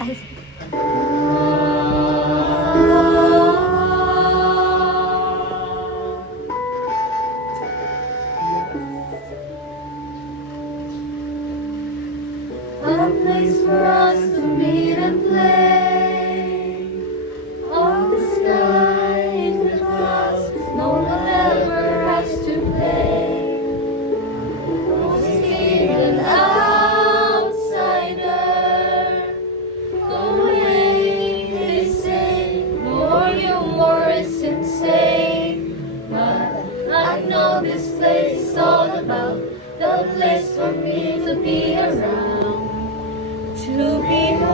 A place for us to meet and play. On the sky, in the clouds, no one ever has to play. Sing an outsider. Go away, they say. More humorous and insane. But I know this place is all about the place for me to be around. To be who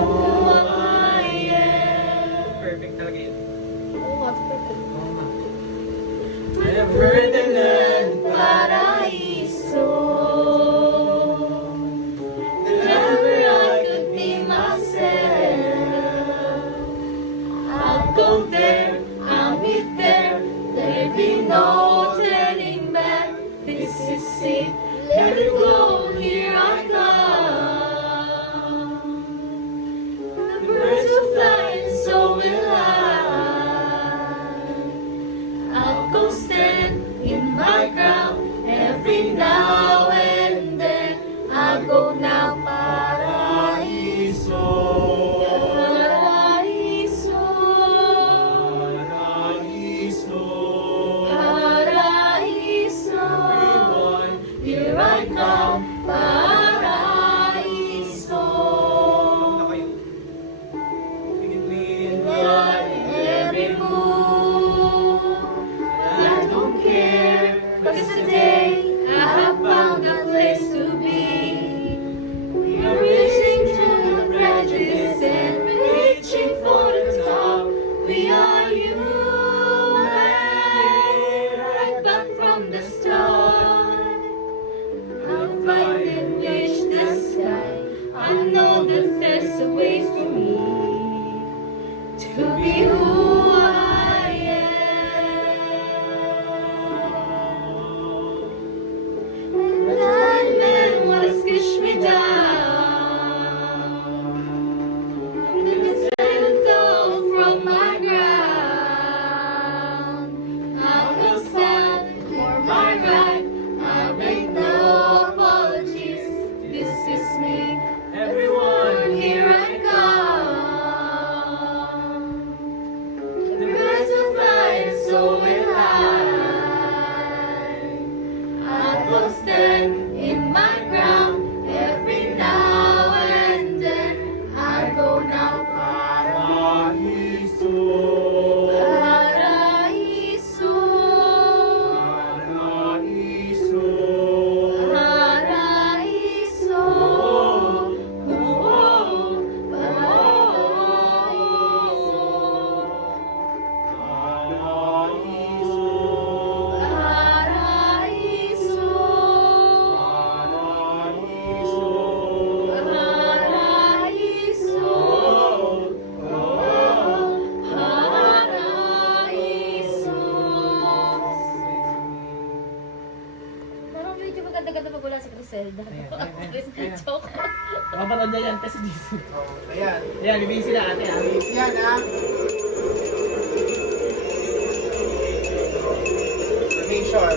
I am. Perfect talaga yun. Never ng paraiso. Never I could be myself. I'll go there, I'll be there. There'll be no turning back. This is it, let it go, here I come. The birds will fly and so will I'll go stand in my ground every now and then. I'll go now, paraiso. Paraiso. Paraiso. Here I come, paraiso. Every move, I don't care, 'cause today I have found a place to be. We are reaching through the prejudice and reaching for the top. We are human, right back from the start. I'll fight and reach the sky. I know that there's a way for me to be who I am. And that man was kiss me down. This let go from my ground. I will stand for my right. I make no apologies. This is me. Everyone, here I come. The birds will fly and so will I will stand in my ground every now and then. I go now, paraiso. Paraiso. Paraiso. Oh, parang medyo maganda-ganda pag wala si Griselda. Joke. Kapanood na yan kasi dito. Ayan. Ayan, bibigyan sila ate ha. Please yan ha. Formation.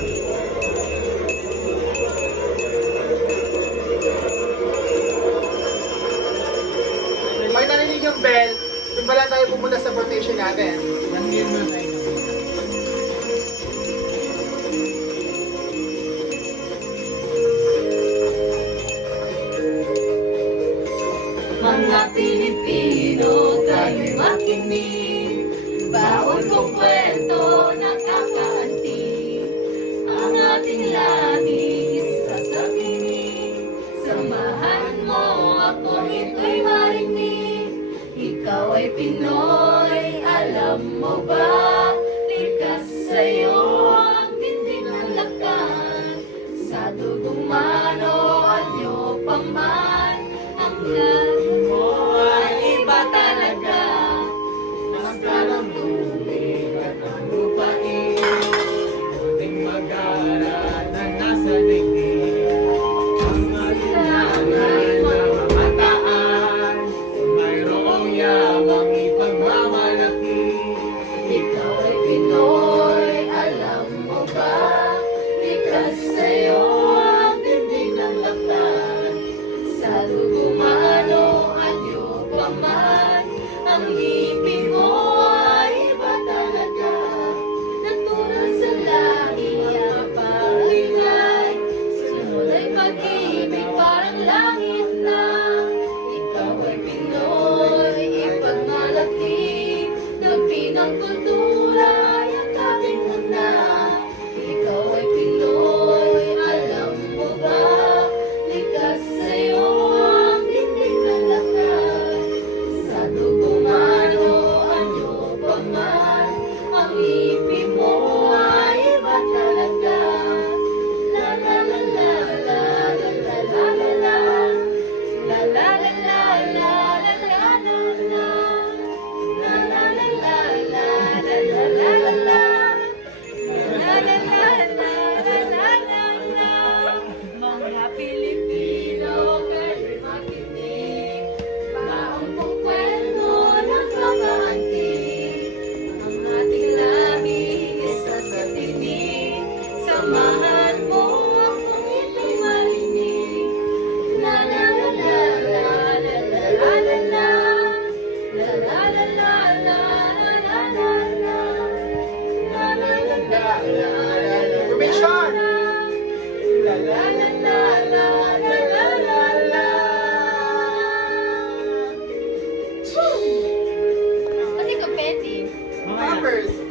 Pag narinig yung bell, doon pala tayo pumunta sa formation natin. Yan yun muna tayo. Mga Pilipino, tayo'y makinig. Bawat kong kwento nakakaantig. Ang ating lahi, isa sa tinig. Samahan mo ako, ito'y marinig. Ikaw ay Pinoy, alam mo ba? Likas sa'yo ang tindi ng lakas. Sa dugong mano, anyo pa man ang